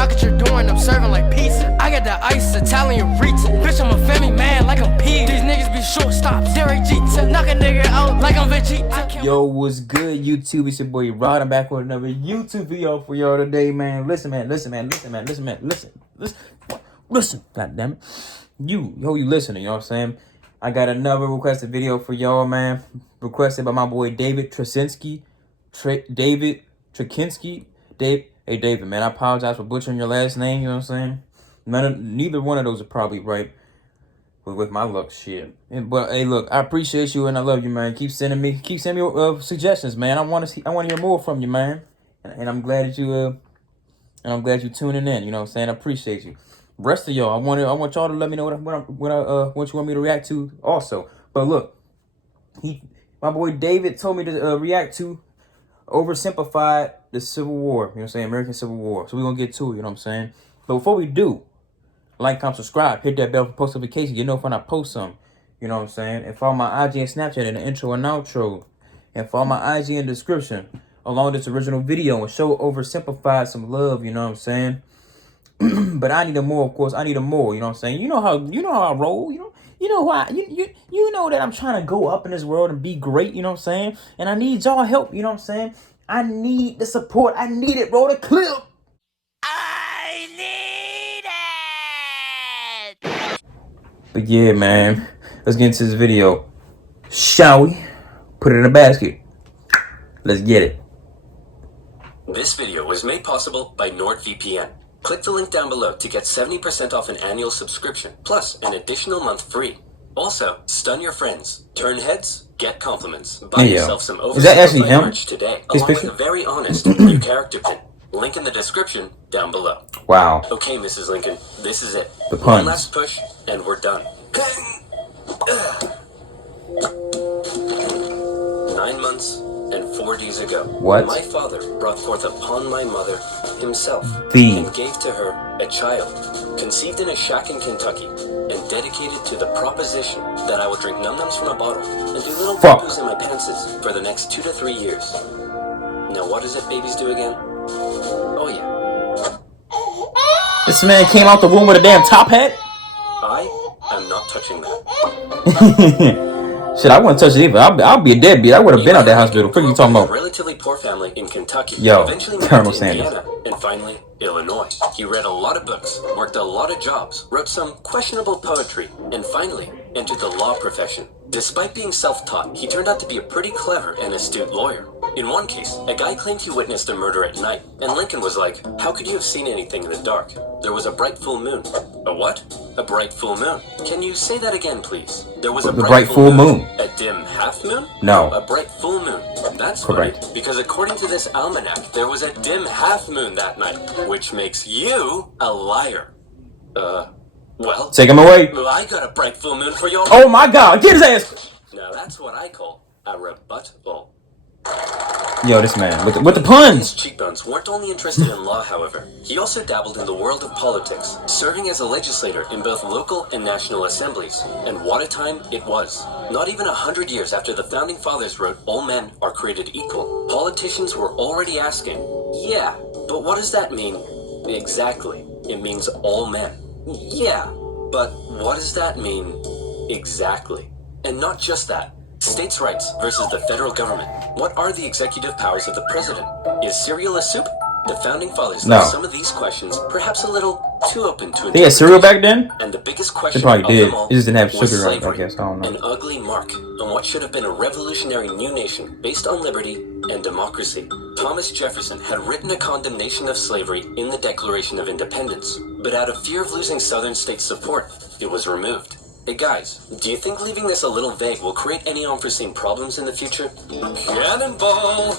Knock at your door and I'm serving like pizza. I got that ice Italian Rita. Bitch, I'm a family man like I'm P. These niggas be shortstops. Derek Jeter. Knock a nigga out like I'm Vegeta. Yo, what's good, YouTube? It's your boy Rod. I'm back with another YouTube video for y'all today, man. Listen, God damn it. You listening, you know what I'm saying? I got another requested video for y'all, man. Requested by my boy David Trakinski. Hey, David, man, I apologize for butchering your last name, you know what I'm saying? Neither one of those are probably right with my luck, shit. But hey, look, I appreciate you and I love you, man. Keep sending me suggestions, man. I want to hear more from you, man. And I'm glad that you tuning in, you know what I'm saying? I appreciate you. Rest of y'all, I want y'all to let me know what you want me to react to also. But look, my boy David told me to react to Oversimplified, the Civil War, you know what I'm saying, American Civil War. So we're going to get to it, you know what I'm saying? But before we do, like, comment, subscribe, hit that bell for post notifications. You know when I post something, you know what I'm saying? And follow my IG and Snapchat in the intro and outro. And follow my IG in the description along with this original video and show Oversimplified some love, you know what I'm saying? But I need a more, of course. I need a more, you know what I'm saying? You know how I roll, you know that I'm trying to go up in this world and be great, you know what I'm saying? And I need y'all help, you know what I'm saying? I need the support. I need it. Roll the clip. I need it. But yeah, man, let's get into this video. Shall we? Put it in a basket. Let's get it. This video was made possible by NordVPN. Click the link down below to get 70% off an annual subscription, plus an additional month free. Also, stun your friends, turn heads, get compliments. Buy yourself some Oversimplified merch today, along with a very honest new character pin. Link in the description down below. Wow. Okay, Mrs. Lincoln, this is it. The puns. One last push, and we're done. 9 months and 4 days ago, my father brought forth upon my mother himself and gave to her a child, conceived in a shack in Kentucky, and dedicated to the proposition that I will drink num-nums from a bottle and do little poo-poos in my pantses for the next 2 to 3 years. Now what is it babies do again? Oh yeah. This man came out the womb with a damn top hat? I am not touching that. Shit, I wouldn't touch it either. I'll be a deadbeat. I would have been out that hospital. What are you talking about? A relatively poor family in Kentucky. Yo, eventually moved Colonel to Sanders. Indiana, and finally, Illinois. He read a lot of books, worked a lot of jobs, wrote some questionable poetry, and finally entered the law profession. Despite being self-taught, he turned out to be a pretty clever and astute lawyer. In one case, a guy claimed he witnessed a murder at night, and Lincoln was like, "How could you have seen anything in the dark? There was a bright full moon." A what? A bright full moon. Can you say that again, please? There was a bright full moon. A dim half moon? No. A bright full moon. That's correct. Funny, because according to this almanac, there was a dim half moon that night, which makes you a liar. Well, take him away. I got a bright full moon for you. Oh my God, get his ass. Now that's what I call a rebuttal. Yo, this man with the puns. His cheekbones weren't only interested in law, however. He also dabbled in the world of politics, serving as a legislator in both local and national assemblies. And what a time it was. Not even 100 years after the Founding Fathers wrote all men are created equal, politicians were already asking, yeah, but what does that mean exactly? It means all men. Yeah, but what does that mean exactly? And not just that. States' rights versus the federal government. What are the executive powers of the president? Is cereal a soup? The Founding Fathers left some of these questions perhaps a little too open to interpretation. They had cereal back then? And the biggest question they probably did. Them all it just didn't have sugar slavery, I guess. I don't know. An ugly mark on what should have been a revolutionary new nation based on liberty and democracy. Thomas Jefferson had written a condemnation of slavery in the Declaration of Independence, but out of fear of losing Southern states' support, it was removed. Hey guys, do you think leaving this a little vague will create any unforeseen problems in the future? Cannonball!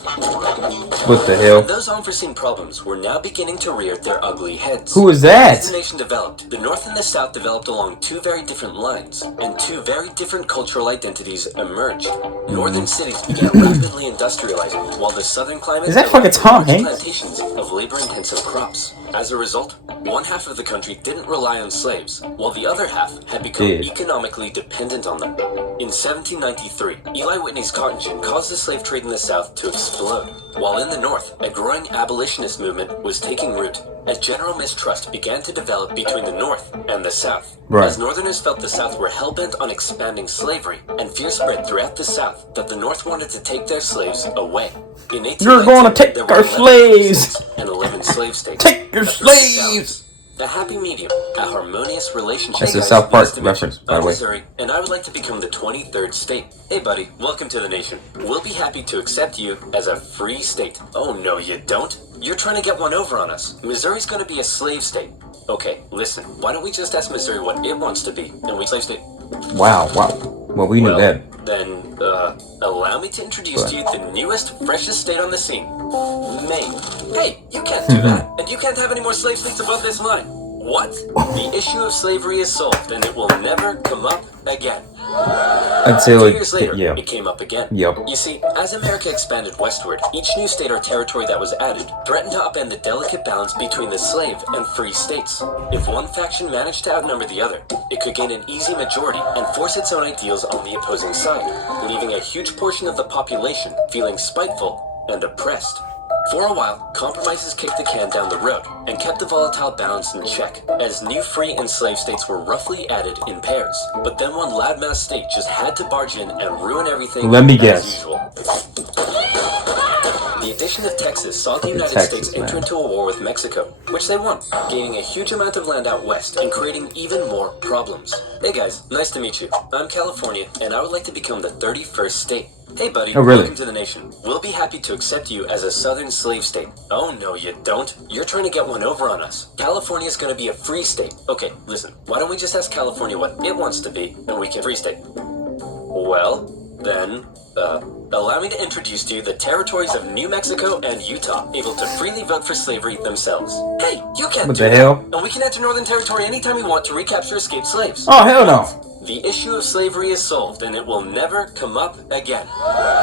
What the hell? Those unforeseen problems were now beginning to rear their ugly heads. Who is that? As the nation developed, the North and the South developed along two very different lines, and two very different cultural identities emerged. Northern cities began rapidly industrializing, while the southern climate is that fucking Tom Hanks? Plantations of labor-intensive crops. As a result, one half of the country didn't rely on slaves, while the other half had become economically dependent on them. In 1793, Eli Whitney's cotton gin caused the slave trade in the South to explode. While in the North, a growing abolitionist movement was taking root. A general mistrust began to develop between the North and the South. Right. As Northerners felt the South were hell-bent on expanding slavery, and fear spread throughout the South that the North wanted to take their slaves away. In 1819, You're going to take there were our 11 slaves! states and 11 slave states. Take your The first slaves! South. The happy medium, a harmonious relationship. That's a Hey guys, South Park nice to meet you. reference, by the I'm way. Missouri, and I would like to become the 23rd state. Hey buddy, welcome to the nation. We'll be happy to accept you as a free state. Oh no, you don't? You're trying to get one over on us. Missouri's gonna be a slave state. Okay, listen, why don't we just ask Missouri what it wants to be, and we slave state. Wow. Well, we knew that. Then, allow me to introduce to you the newest, freshest state on the scene. Maine. Hey, you can't do that, and you can't have any more slave states above this line. What? The issue of slavery is solved, and it will never come up again. Until 2 years later, yeah. it came up again. Yep. You see, as America expanded westward, each new state or territory that was added threatened to upend the delicate balance between the slave and free states. If one faction managed to outnumber the other, it could gain an easy majority and force its own ideals on the opposing side, leaving a huge portion of the population feeling spiteful and oppressed. For a while, compromises kicked the can down the road and kept the volatile balance in check, as new free and slave states were roughly added in pairs. But then one loudmouth state just had to barge in and ruin everything. Let me as guess. usual. The addition of Texas saw the United Texas, States enter man. into a war with Mexico, which they won, gaining a huge amount of land out west and creating even more problems. Hey guys, nice to meet you. I'm California, and I would like to become the 31st state. Hey buddy, Oh, really? welcome to the nation. We'll be happy to accept you as a southern slave state. Oh no, you don't. You're trying to get one over on us. California's gonna be a free state. Okay, listen, why don't we just ask California what it wants to be, and we can free state. Well, then, allow me to introduce to you the territories of New Mexico and Utah, able to freely vote for slavery themselves. Hey, you can't What do the that. hell? And we can enter Northern Territory anytime we want to recapture escaped slaves. Oh, hell no. The issue of slavery is solved, and it will never come up again.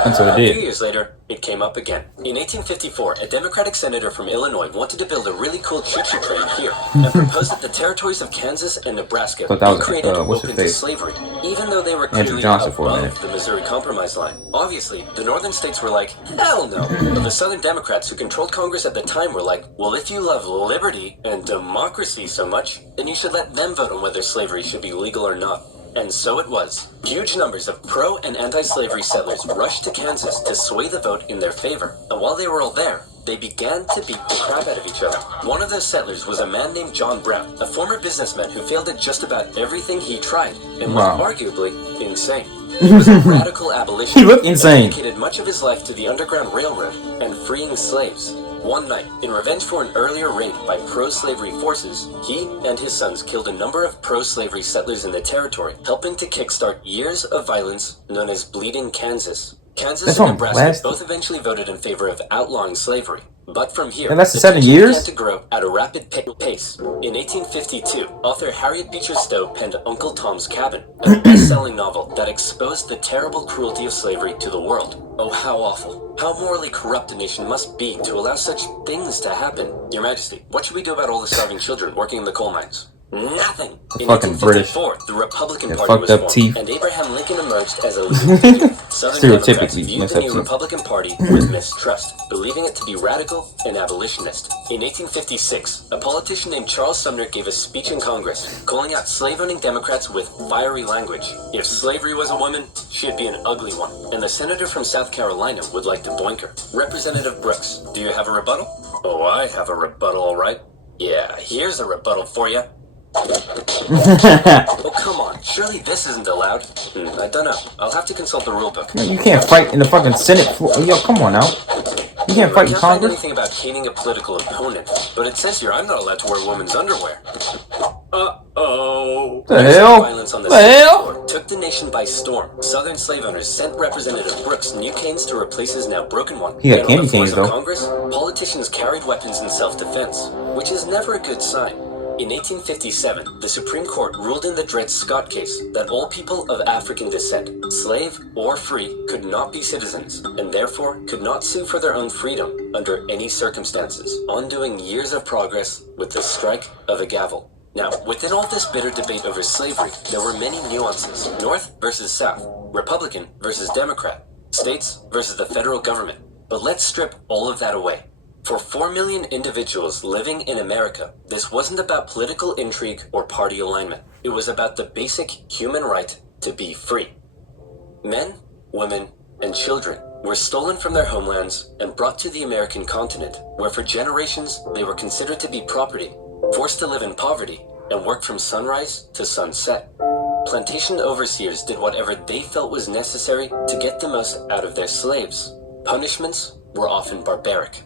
Until it A few did. years later, it came up again. In 1854, a Democratic senator from Illinois wanted to build a really cool choo-choo train here, and proposed that the territories of Kansas and Nebraska Thought that be was, created what's open his to face? slavery, even though they were Andrew clearly Johnson for a minute. above the Missouri Compromise line. Obviously, the northern states were like, hell no. But the southern Democrats who controlled Congress at the time were like, well, if you love liberty and democracy so much, then you should let them vote on whether slavery should be legal or not. And so it was. Huge numbers of pro- and anti-slavery settlers rushed to Kansas to sway the vote in their favor. And while they were all there, they began to beat the crap out of each other. One of those settlers was a man named John Brown, a former businessman who failed at just about everything he tried, and was Wow. arguably insane. He was a radical abolitionist. He looked insane. And dedicated much of his life to the Underground Railroad and freeing slaves. One night, in revenge for an earlier raid by pro-slavery forces, he and his sons killed a number of pro-slavery settlers in the territory, helping to kickstart years of violence known as Bleeding Kansas. Kansas That's and on Nebraska blast. both eventually voted in favor of outlawing slavery. But from here, And that's the 7 tension years? began to grow at a rapid pace. In 1852, author Harriet Beecher Stowe penned Uncle Tom's Cabin, a best-selling novel that exposed the terrible cruelty of slavery to the world. Oh, how awful. How morally corrupt a nation must be to allow such things to happen. Your Majesty, what should we do about all the starving children working in the coal mines? Nothing. The In fucking British. 1854, the Republican Their Party fucked was up formed, teeth. and Abraham Lincoln emerged as a leading figure. Southern Democrats Stereotypically viewed messed the up new teeth. Republican Party with mistrust, believing it to be radical and abolitionist. In 1856, a politician named Charles Sumner gave a speech in Congress, calling out slave-owning Democrats with fiery language. If slavery was a woman, she'd be an ugly one. And the senator from South Carolina would like to boink her. Representative Brooks, do you have a rebuttal? Oh, I have a rebuttal, all right. Yeah, here's a rebuttal for you. Oh, come on. Surely this isn't allowed. I don't know. I'll have to consult the rule book. Man, you can't fight in the fucking Senate floor. Yo, come on now. You can't fight I in can't find Congress. anything about caning a political opponent, but it says here I'm not allowed to wear women's underwear. Uh-oh. The hell? Violence on the The Senate hell? floor took the nation by storm. Southern slave owners sent Representative Brooks new canes to replace his now broken one. He got And on candy the floors canes, of though. Congress, politicians carried weapons in self-defense, which is never a good sign. In 1857, the Supreme Court ruled in the Dred Scott case that all people of African descent, slave or free, could not be citizens, and therefore could not sue for their own freedom under any circumstances, undoing years of progress with the strike of a gavel. Now, within all this bitter debate over slavery, there were many nuances. North versus South, Republican versus Democrat, states versus the federal government. But let's strip all of that away. For 4 million individuals living in America, this wasn't about political intrigue or party alignment. It was about the basic human right to be free. Men, women, and children were stolen from their homelands and brought to the American continent, where for generations they were considered to be property, forced to live in poverty, and work from sunrise to sunset. Plantation overseers did whatever they felt was necessary to get the most out of their slaves. Punishments were often barbaric.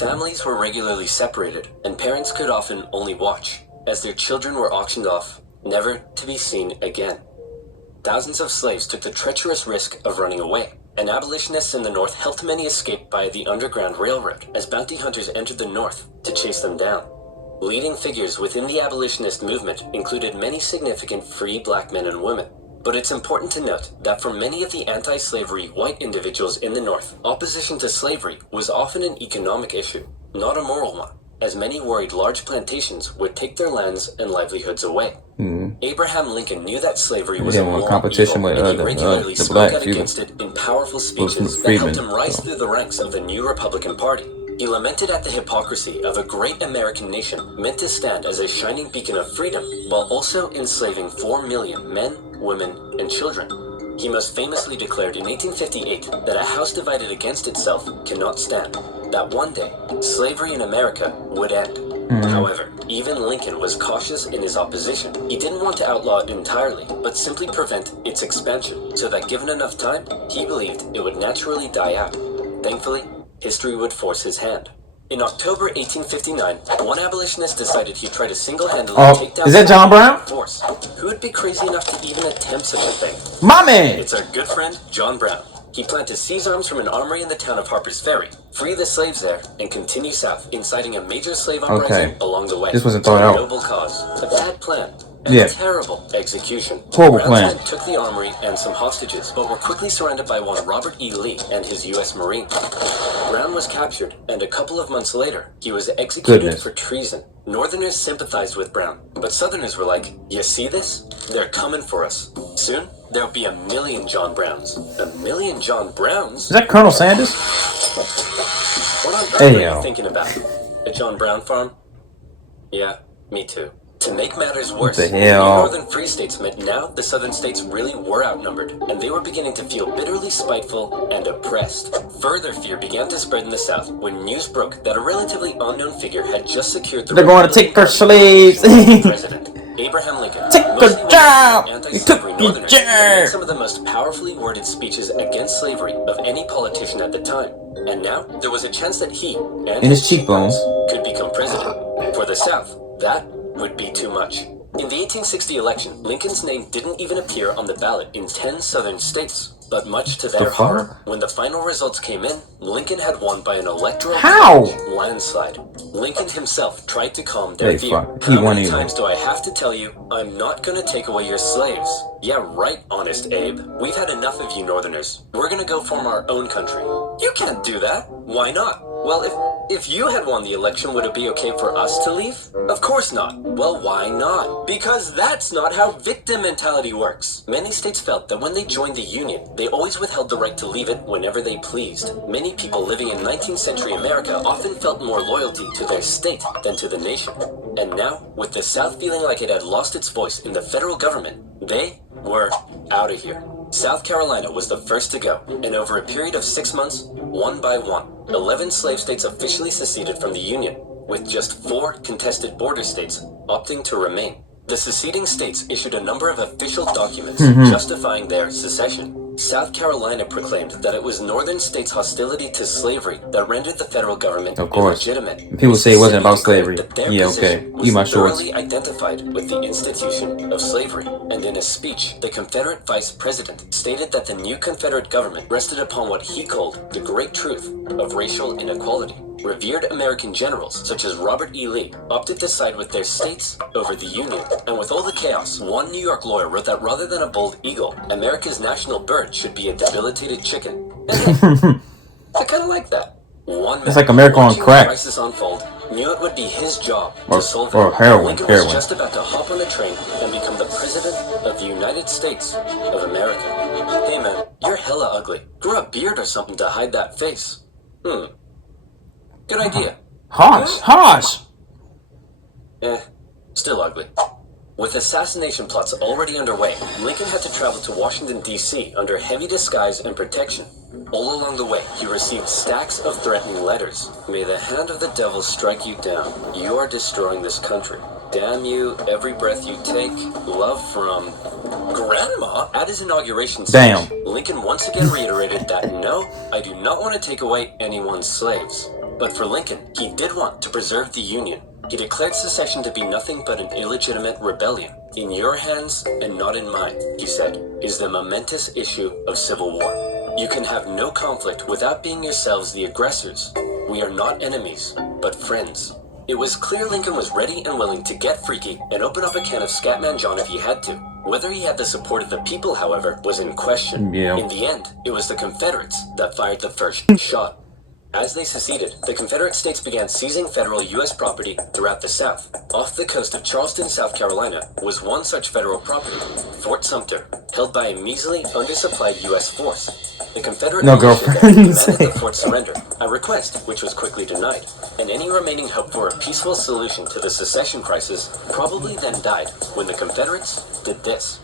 Families were regularly separated, and parents could often only watch, as their children were auctioned off, never to be seen again. Thousands of slaves took the treacherous risk of running away, and abolitionists in the North helped many escape by the Underground Railroad as bounty hunters entered the North to chase them down. Leading figures within the abolitionist movement included many significant free black men and women. But it's important to note that for many of the anti-slavery white individuals in the North, opposition to slavery was often an economic issue, not a moral one, as many worried large plantations would take their lands and livelihoods away. Abraham Lincoln knew that slavery was a moral competition evil, with and he regularly the spoke blacks, out against it in powerful speeches that helped him rise through the ranks of the new Republican Party. He lamented at the hypocrisy of a great American nation meant to stand as a shining beacon of freedom, while also enslaving 4 million men, women, and children. He most famously declared in 1858 that a house divided against itself cannot stand, that one day slavery in America would end. However, even Lincoln was cautious in his opposition. He didn't want to outlaw it entirely, but simply prevent its expansion, so that given enough time, he believed it would naturally die out. Thankfully, history would force his hand. In October 1859, one abolitionist decided he'd try to single-handedly take down... Is that John Brown? Force. Who would be crazy enough to even attempt such a thing? My man! It's our good friend, John Brown. He planned to seize arms from an armory in the town of Harper's Ferry, free the slaves there, and continue south, inciting a major slave uprising along the way. This wasn't thought out. A noble cause. A bad plan. And Yeah. a terrible execution. Horrible Brown's plan. men took the armory and some hostages, but were quickly surrounded by one Robert E. Lee and his U.S. Marines. Brown was captured, and a couple of months later, he was executed for treason. Northerners sympathized with Brown, but Southerners were like, you see this? They're coming for us. Soon, there'll be 1 million John Browns. 1 million John Browns? Is that Colonel Sanders? What on earth are you thinking about? A John Brown farm? Yeah, me too. To make matters worse, the new hell? northern free states meant now the southern states really were outnumbered, and they were beginning to feel bitterly spiteful and oppressed. Further fear began to spread in the south when news broke that a relatively unknown figure had just secured the They're going to take our slaves. president. Abraham Lincoln, Take mostly the job. anti-slavery You took Northerners, the made job. some of the most powerfully worded speeches against slavery of any politician at the time. And now there was a chance that he and his cheekbones could become president. For the South, that would be too much. In the 1860 election, Lincoln's name didn't even appear on the ballot in 10 southern states. But much to their horror, when the final results came in, Lincoln had won by an electoral landslide. Lincoln himself tried to calm their fear. How many times do I have to tell you, I'm not gonna take away your slaves? Yeah, right, Honest Abe. We've had enough of you Northerners. We're gonna go form our own country. You can't do that. Why not? Well, if you had won the election, would it be okay for us to leave? Of course not. Well, why not? Because that's not how victim mentality works. Many states felt that when they joined the Union, they always withheld the right to leave it whenever they pleased. Many people living in 19th century America often felt more loyalty to their state than to the nation. And now, with the South feeling like it had lost its voice in the federal government, they were out of here. South Carolina was the first to go, and over a period of 6 months, one by one, 11 slave states officially seceded from the Union, with just 4 contested border states opting to remain. The seceding states issued a number of official documents justifying their secession. South Carolina proclaimed that it was northern states' hostility to slavery that rendered the federal government illegitimate. People say it wasn't about slavery. Yeah, okay. Eat my shorts. Thoroughly identified with the institution of slavery, and in a speech, the Confederate vice president stated that the new Confederate government rested upon what he called the great truth of racial inequality. Revered American generals, such as Robert E. Lee, opted to side with their states over the Union. And with all the chaos, one New York lawyer wrote that rather than a bald eagle, America's national bird should be a debilitated chicken. And hey, I kind of like that. It's like America on crack. Crisis unfold, knew it would be his job Or to solve it. heroin, Lincoln was just about to hop on the train and become the President of the United States of America. Hey man, you're hella ugly. Grow a beard or something to hide that face. Good idea. Harsh. Still ugly. With assassination plots already underway, Lincoln had to travel to Washington, D.C. under heavy disguise and protection. All along the way, he received stacks of threatening letters. May the hand of the devil strike you down. You are destroying this country. Damn you, every breath you take. Love from... Grandma? At his inauguration speech, Lincoln once again reiterated that no, I do not want to take away anyone's slaves. But for Lincoln, he did want to preserve the Union. He declared secession to be nothing but an illegitimate rebellion. In your hands and not in mine, he said, is the momentous issue of civil war. You can have no conflict without being yourselves the aggressors. We are not enemies, but friends. It was clear Lincoln was ready and willing to get freaky and open up a can of Scatman John if he had to. Whether he had the support of the people, however, was in question. In the end, it was the Confederates that fired the first shot. As they seceded, the Confederate States began seizing federal U.S. property throughout the South. Off the coast of Charleston, South Carolina, was one such federal property, Fort Sumter, held by a measly, undersupplied U.S. force. The Confederate militia demanded the fort surrender, a request which was quickly denied, and any remaining hope for a peaceful solution to the secession crisis probably then died when the Confederates did this.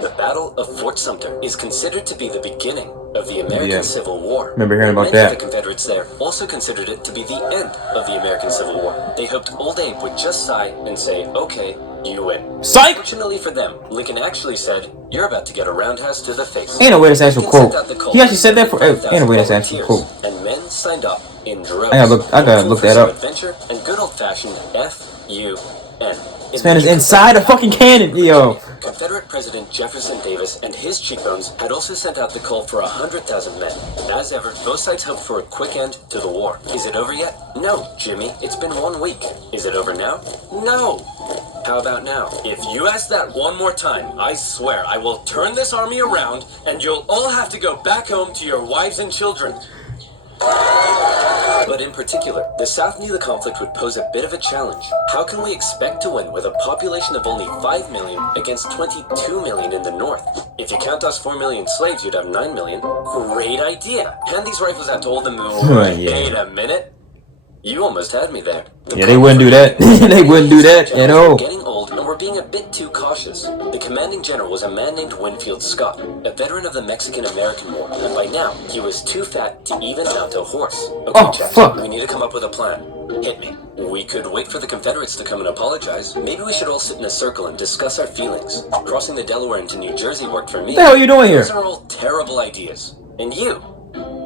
The Battle of Fort Sumter is considered to be the beginning of the American Civil War. Remember hearing about Many that. of the Confederates there also considered it to be the end of the American Civil War. They hoped Old Abe would just sigh and say, okay, you win. Psych! Fortunately for them, Lincoln actually said, you're about to get a roundhouse to the face. Ain't no way that's actual quote. He actually said that for... Ain't no way that's actual quote. And men signed up in droves. I gotta look that up. Adventure and good old-fashioned F-U-N. This man is inside a fucking cannon, yo. Confederate President Jefferson Davis and his cheekbones had also sent out the call for 100,000 men. As ever, both sides hoped for a quick end to the war. Is it over yet? No, Jimmy. It's been 1 week. Is it over now? No. How about now? If you ask that one more time, I swear I will turn this army around and you'll all have to go back home to your wives and children. But in particular, the South knew the conflict would pose a bit of a challenge. How can we expect to win with a population of only 5 million against 22 million in the North? If you count us 4 million slaves, you'd have 9 million. Great idea. Hand these rifles out to all the moon. Wait a minute. You almost had me there. They wouldn't do that. They wouldn't do that at all. Getting old and we're being a bit too cautious. The commanding general was a man named Winfield Scott, a veteran of the Mexican-American War, and by now he was too fat to even mount a horse. Okay, Jack, we need to come up with a plan. Hit me. We could wait for the Confederates to come and apologize. Maybe we should all sit in a circle and discuss our feelings. Crossing the Delaware into New Jersey worked for me. What the hell are you doing here? Those are all terrible ideas. And you?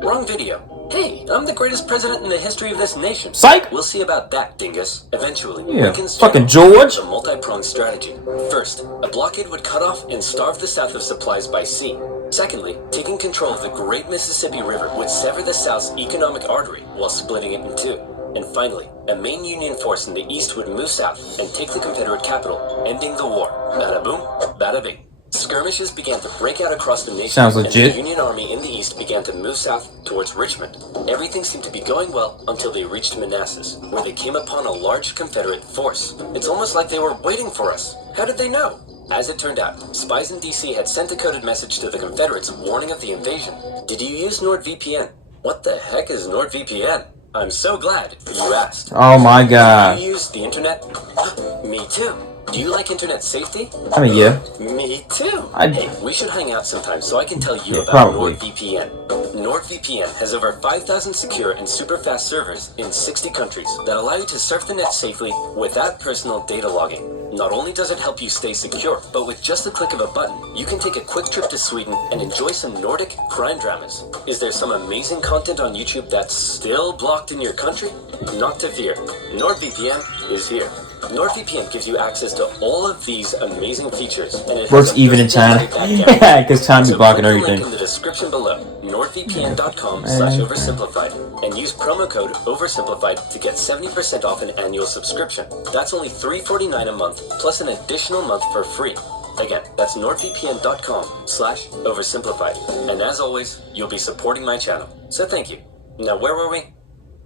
Wrong video. Hey, I'm the greatest president in the history of this nation. Psych! We'll see about that, dingus. Eventually, Lincoln's fucking George. A multi-pronged strategy. First, a blockade would cut off and starve the South of supplies by sea. Secondly, taking control of the Great Mississippi River would sever the South's economic artery while splitting it in two. And finally, a main Union force in the East would move south and take the Confederate capital, ending the war. Bada boom, bada bing. Skirmishes began to break out across the nation. Sounds legit. And the Union Army in the East began to move south towards Richmond. Everything seemed to be going well until they reached Manassas, where they came upon a large Confederate force. It's almost like they were waiting for us. How did they know? As it turned out, spies in D.C. had sent a coded message to the Confederates warning of the invasion. Did you use NordVPN? What the heck is NordVPN? I'm so glad you asked. Oh my god. Do you use the internet? Me too. Do you like internet safety? I mean, yeah. Me too. Hey, we should hang out sometime so I can tell you about probably. NordVPN. NordVPN has over 5,000 secure and super fast servers in 60 countries that allow you to surf the net safely without personal data logging. Not only does it help you stay secure, but with just the click of a button, you can take a quick trip to Sweden and enjoy some Nordic crime dramas. Is there some amazing content on YouTube that's still blocked in your country? Not to fear. NordVPN is here. NordVPN gives you access to all of these amazing features, and it works even in China. Yeah, because China be blocking everything. Link in the description below, nordvpn.com/oversimplified, and use promo code oversimplified to get 70% off an annual subscription. That's only $3.49 a month, plus an additional month for free. Again, that's nordvpn.com/oversimplified. And as always, you'll be supporting my channel. So thank you. Now where were we?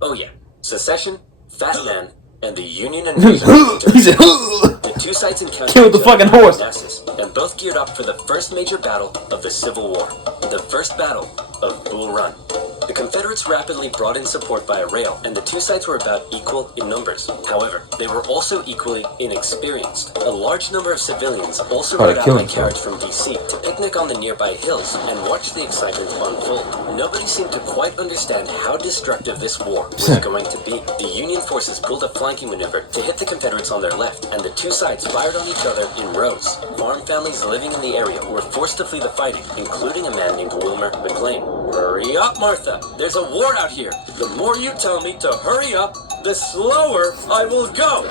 Oh yeah. Secession, Fat Man, and the Union invasion. He said, The two sides encountered killed the each other fucking horse. in Manassas, and both geared up for the first major battle of the Civil War, the First Battle of Bull Run. The Confederates rapidly brought in support via rail, and the two sides were about equal in numbers. However, they were also equally inexperienced. A large number of civilians also rode out by carriage from D.C. to picnic on the nearby hills and watch the excitement unfold. Nobody seemed to quite understand how destructive this war was going to be. The Union forces pulled a flanking maneuver to hit the Confederates on their left, and the two sides fired on each other in rows. Farm families living in the area were forced to flee the fighting, including a man named Wilmer McLean. Hurry up, Martha! There's a war out here. The more you tell me to hurry up, the slower I will go.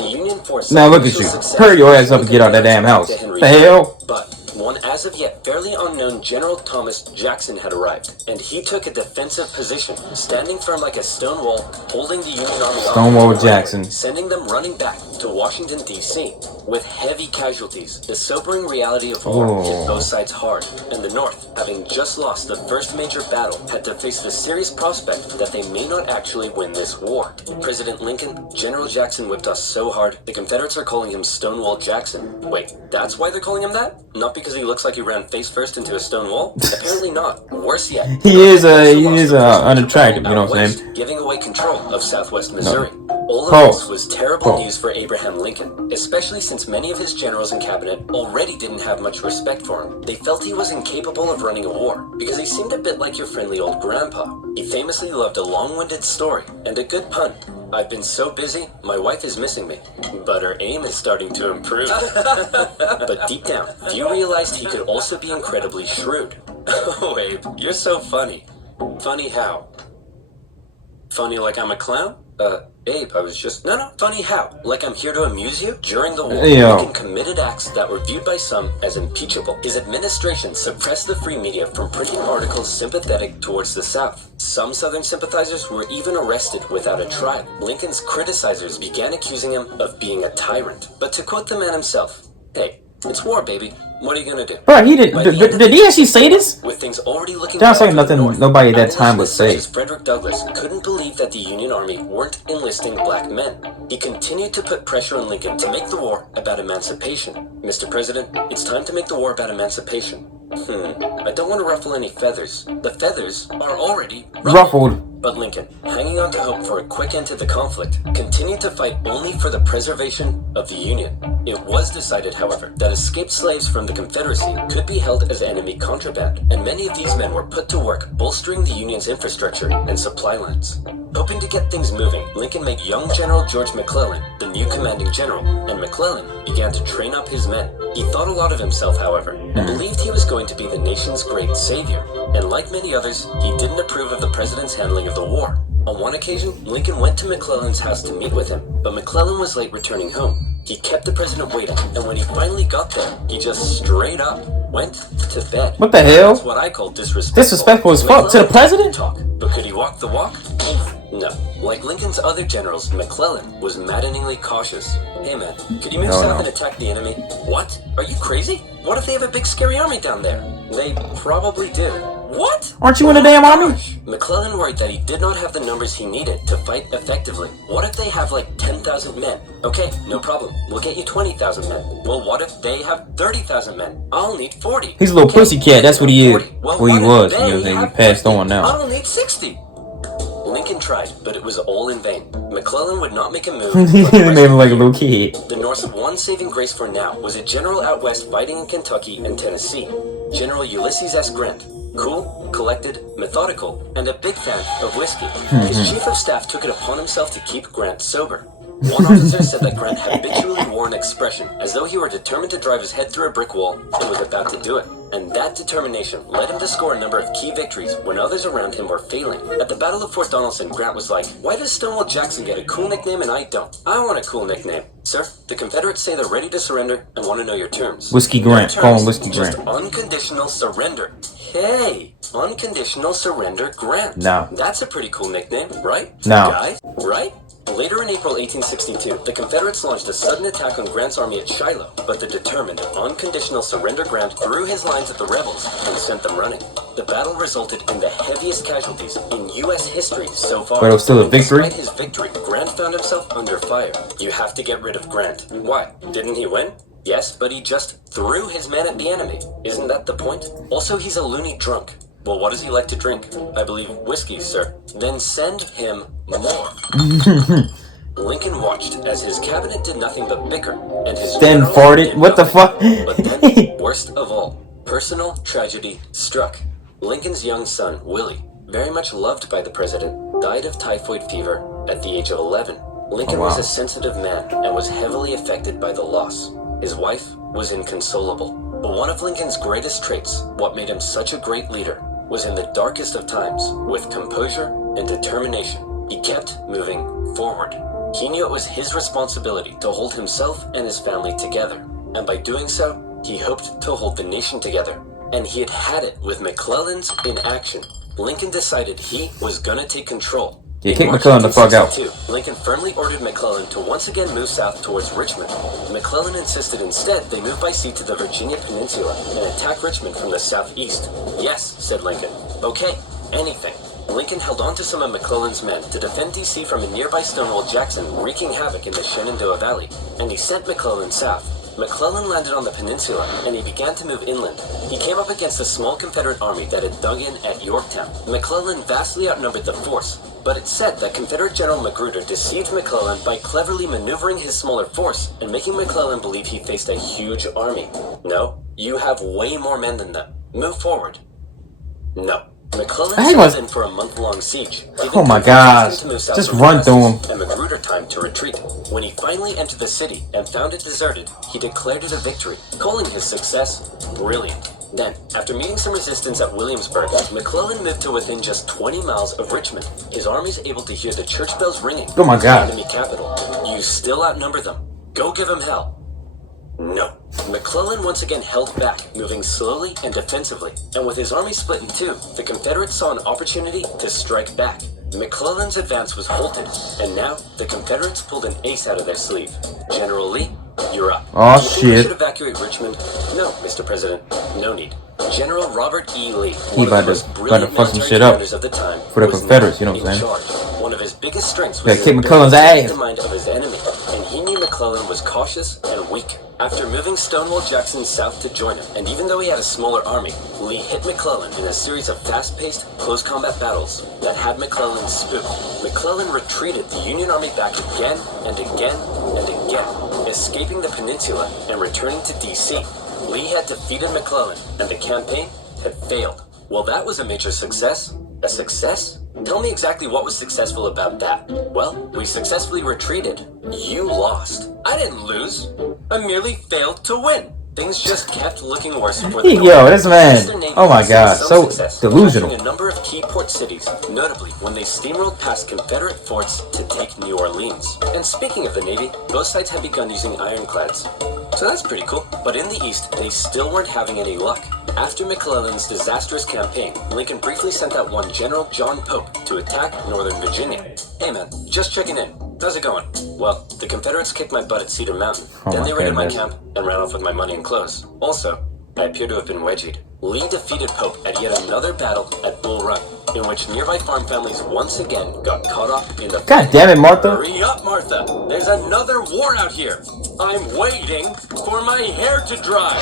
The Union forces. Now look at you. Hurry your ass up and get out of that damn house. The hell? But one as of yet fairly unknown General Thomas Jackson had arrived, and he took a defensive position, standing firm like a stone wall, holding the Union Army off, Stonewall Jackson, sending them running back to Washington, D.C. With heavy casualties, the sobering reality of war hit both sides hard, and the North, having just lost the first major battle, had to face the serious prospect that they may not actually win this war. President Lincoln, General Jackson whipped us so hard, the Confederates are calling him Stonewall Jackson. Wait, that's why they're calling him that? Not because he looks like he ran face first into a stone wall? Apparently not. Worse yet, he is unattractive, you know what I'm saying? Giving away control of southwest Missouri. All of this was terrible news for Abraham Lincoln, especially since many of his generals and cabinet already didn't have much respect for him. They felt he was incapable of running a war, because he seemed a bit like your friendly old grandpa. He famously loved a long-winded story and a good pun. I've been so busy, my wife is missing me, but her aim is starting to improve. But deep down, few realized he could also be incredibly shrewd. Oh, Abe, you're so funny. Funny how? Funny like I'm a clown? Abe, I was just... No, funny how? Like I'm here to amuse you? During the war, Lincoln committed acts that were viewed by some as impeachable. His administration suppressed the free media from printing articles sympathetic towards the South. Some Southern sympathizers were even arrested without a trial. Lincoln's criticizers began accusing him of being a tyrant. But to quote the man himself, hey, it's war, baby. What are you gonna do? Bro, he did he actually say this? With things already looking That's like nothing nobody at that time would say. Frederick Douglass couldn't believe that the Union Army weren't enlisting black men. He continued to put pressure on Lincoln to make the war about emancipation. Mr. President, it's time to make the war about emancipation. I don't want to ruffle any feathers. The feathers are already ruffled. But Lincoln, hanging on to hope for a quick end to the conflict, continued to fight only for the preservation of the Union. It was decided, however, that escaped slaves from the Confederacy could be held as enemy contraband, and many of these men were put to work bolstering the Union's infrastructure and supply lines. Hoping to get things moving, Lincoln made young General George McClellan the new commanding general, and McClellan began to train up his men. He thought a lot of himself, however, and believed he was going to be the nation's great savior. And like many others, he didn't approve of the president's handling of the war. On one occasion, Lincoln went to McClellan's house to meet with him, but McClellan was late returning home. He kept the president waiting, and when he finally got there, he just straight up went to bed. What the hell? That's what I call disrespectful. Disrespectful as fuck to the president? But could he walk the walk? No. Like Lincoln's other generals, McClellan was maddeningly cautious. Hey man, could you move south and attack the enemy? What? Are you crazy? What if they have a big scary army down there? They probably do. What? Aren't you in the damn army? McClellan worried that he did not have the numbers he needed to fight effectively. What if they have like 10,000 men? Okay, no problem. We'll get you 20,000 men. Well, what if they have 30,000 men? I'll need 40. He's a little pussycat. That's what he is. Well, he was. He passed on now. I'll need 60. Lincoln tried, but it was all in vain. McClellan would not make a move. He made him like a little kid. The North's one saving grace for now was a general out west fighting in Kentucky and Tennessee. General Ulysses S. Grant. Cool, collected, methodical, and a big fan of whiskey. His chief of staff took it upon himself to keep Grant sober. One officer said that Grant habitually wore an expression as though he were determined to drive his head through a brick wall and was about to do it. And that determination led him to score a number of key victories when others around him were failing. At the Battle of Fort Donelson, Grant was like, why does Stonewall Jackson get a cool nickname and I don't? I want a cool nickname. Sir, the Confederates say they're ready to surrender and want to know your terms. Whiskey Grant. Call him Whiskey Just Grant. unconditional surrender. Hey, unconditional surrender Grant. No. That's a pretty cool nickname, right? No. Guys, right? Later in April 1862, the Confederates launched a sudden attack on Grant's army at Shiloh, but the determined, unconditional surrender Grant threw his lines at the rebels and sent them running. The battle resulted in the heaviest casualties in U.S. history so far. But it was still a victory? Despite his victory, Grant found himself under fire. You have to get rid of Grant. Why? Didn't he win? Yes, but he just threw his men at the enemy. Isn't that the point? Also, he's a loony drunk. Well, what does he like to drink? I believe whiskey, sir. Then send him more. Lincoln watched as his cabinet did nothing but bicker, and his then farted. What the fuck? But then, worst of all, personal tragedy struck. Lincoln's young son, Willie, very much loved by the president, died of typhoid fever at the age of 11. Lincoln was a sensitive man and was heavily affected by the loss. His wife was inconsolable. But one of Lincoln's greatest traits, what made him such a great leader, was in the darkest of times, with composure and determination. He kept moving forward. He knew it was his responsibility to hold himself and his family together. And by doing so, he hoped to hold the nation together. And he had it with McClellan's in action. Lincoln decided he was gonna take control. Yeah, kick McClellan the fuck out. Lincoln firmly ordered McClellan to once again move south towards Richmond. McClellan insisted instead they move by sea to the Virginia Peninsula and attack Richmond from the southeast. Yes, said Lincoln. Okay, anything. Lincoln held on to some of McClellan's men to defend D.C. from a nearby Stonewall Jackson wreaking havoc in the Shenandoah Valley, and he sent McClellan south. McClellan landed on the peninsula, and he began to move inland. He came up against a small Confederate army that had dug in at Yorktown. McClellan vastly outnumbered the force, but it's said that Confederate General Magruder deceived McClellan by cleverly maneuvering his smaller force and making McClellan believe he faced a huge army. No, you have way more men than them. Move forward. No. McClellan was in for a month-long siege. Oh my gosh. Just run through him. And Magruder time to retreat. When he finally entered the city and found it deserted, he declared it a victory, calling his success brilliant. Then, after meeting some resistance at Williamsburg, McClellan moved to within just 20 miles of Richmond. His army's able to hear the church bells ringing. Oh my God. Enemy capital. You still outnumber them. Go give him hell. No. McClellan once again held back, moving slowly and defensively. And with his army split in two, the Confederates saw an opportunity to strike back. McClellan's advance was halted, and now the Confederates pulled an ace out of their sleeve. General Lee, you're up. Oh, Do you think we shit. should evacuate Richmond? No, Mr. President, no need. General Robert E. Lee, He about to fuck some shit up of the time, for the was Confederates, you know what I'm in saying? charge. One of his biggest strengths Yeah, was kick his McClellan's ability to read ass. the mind of his enemy, and he knew McClellan was cautious and weak. After moving Stonewall Jackson south to join him, and even though he had a smaller army, Lee hit McClellan in a series of fast-paced, close combat battles that had McClellan spooked. McClellan retreated the Union Army back again and again and again, escaping the peninsula and returning to D.C. Lee had defeated McClellan, and the campaign had failed. Well, that was a major success. A success? Tell me exactly what was successful about that. Well, we successfully retreated. You lost. I didn't lose. I merely failed to win. Things just kept looking worse for the North. Yo, this man. Eastern Navy Oh my had God. some So success, delusional. capturing a number of key port cities, notably when they steamrolled past Confederate forts to take New Orleans. And speaking of the Navy, both sides had begun using ironclads. So that's pretty cool. But in the East, they still weren't having any luck. After McClellan's disastrous campaign, Lincoln briefly sent out one General John Pope to attack Northern Virginia. Hey man, just checking in. How's it going? Well, the Confederates kicked my butt at Cedar Mountain. Then they raided my camp and ran off with my money and clothes. Also, I appear to have been wedgied. Lee defeated Pope at yet another battle at Bull Run, in which nearby farm families once again got caught up in the... God damn it, Martha. Hurry up, Martha! There's another war out here! I'm waiting for my hair to dry!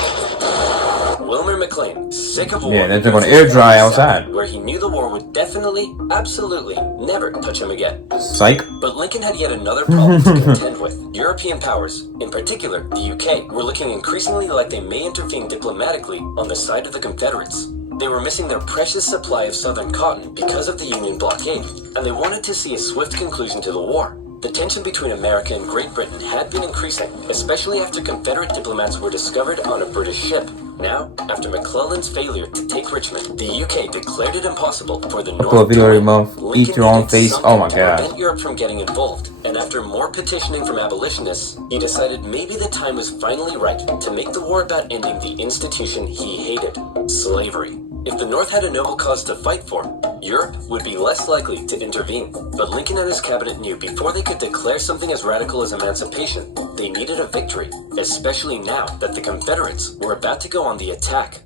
Wilmer McLean, sick of war... Yeah, they're gonna air dry outside. ...where he knew the war would definitely, absolutely, never touch him again. Psych. But Lincoln had yet another problem to contend with. European powers, in particular the UK, were looking increasingly like they may intervene diplomatically on the side of the Confederates. They were missing their precious supply of southern cotton because of the Union blockade, and they wanted to see a swift conclusion to the war. The tension between America and Great Britain had been increasing, especially after Confederate diplomats were discovered on a British ship. Now, after McClellan's failure to take Richmond, the UK declared it impossible for the North to win. Eat your own face. Oh my God. To prevent Europe from getting involved, and after more petitioning from abolitionists, he decided maybe the time was finally right to make the war about ending the institution he hated, slavery. If the North had a noble cause to fight for, Europe would be less likely to intervene. But Lincoln and his cabinet knew before they could declare something as radical as emancipation, they needed a victory, especially now that the Confederates were about to go on the attack.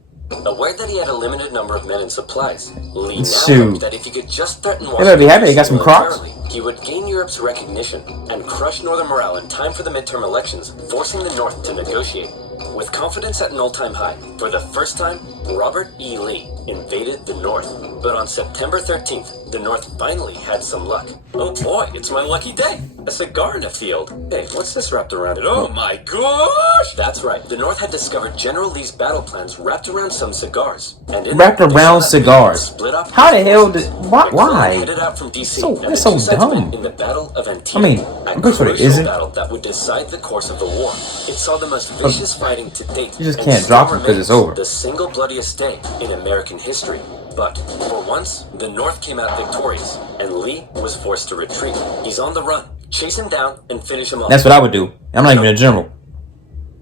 Aware that he had a limited number of men and supplies, Lee now hoped that if he could just threaten They better be happy they got some Crocs. militarily, he would gain Europe's recognition and crush Northern morale in time for the midterm elections, forcing the North to negotiate. With confidence at an all-time high, for the first time, Robert E. Lee invaded the North. But on September 13th, the North finally had some luck. Oh boy, it's my lucky day. A cigar in a field. Hey, what's this wrapped around it? Oh my gosh! That's right. The North had discovered General Lee's battle plans wrapped around some cigars. And in Wrapped around cigars. Split up. How the hell did... Why? Headed out from DC, That's so dumb. in the Battle of Antietam. I mean, I'm pretty sure it isn't. Battle that would decide the course of the war. It saw the most vicious fighting to date. You just and can't still drop it because it's remains over. The single bloodiest day in American history. But for once, the North came out victorious, and Lee was forced to retreat. He's on the run. Chase him down and finish him off. That's what I would do. I'm not even a general.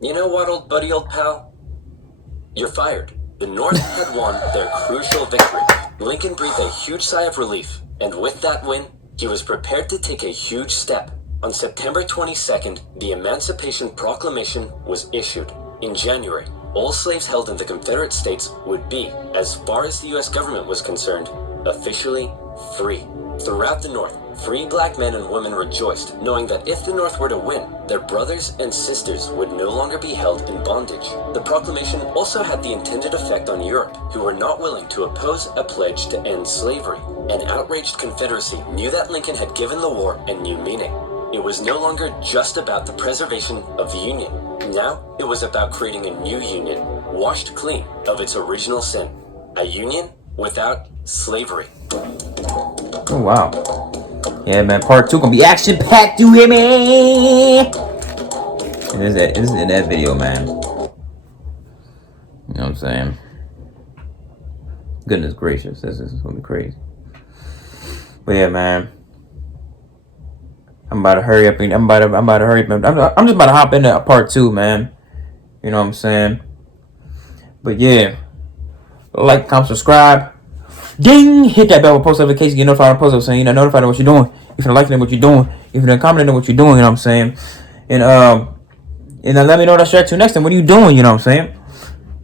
You know what, old buddy, old pal? You're fired. The North had won their crucial victory. Lincoln breathed a huge sigh of relief, and with that win, he was prepared to take a huge step. On September 22nd, the Emancipation Proclamation was issued. In January, all slaves held in the Confederate States would be, as far as the U.S. government was concerned, officially free. Throughout the North, free black men and women rejoiced, knowing that if the North were to win, their brothers and sisters would no longer be held in bondage. The proclamation also had the intended effect on Europe, who were not willing to oppose a pledge to end slavery. An outraged Confederacy knew that Lincoln had given the war a new meaning. It was no longer just about the preservation of the Union. Now, it was about creating a new Union, washed clean of its original sin. A Union without slavery. Oh, wow. Yeah, man, part 2 gonna be action-packed, you hear me? It is in that video, man. You know what I'm saying? Goodness gracious, this is gonna be crazy. But yeah, man. I'm about to hurry up. I'm about to hurry up. I'm just about to hop into part 2, man. You know what I'm saying? But yeah, like, comment, subscribe, ding, hit that bell for post notifications. Get notified on post. I'm saying, you know, notified of what you're doing. If you're liking what you're doing, if you're commenting on what you're doing, you know what I'm saying? And then let me know what I should react to next time. What are you doing? You know what I'm saying?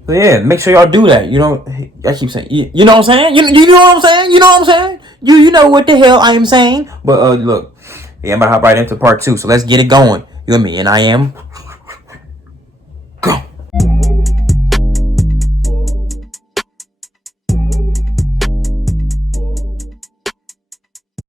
So yeah, make sure y'all do that. You know, I keep saying, you know what I'm saying? You know what I'm saying? You know what I'm saying? You know what the hell I am saying? But look. Yeah, I'm about to hop right into part 2. So let's get it going. You and me. And I am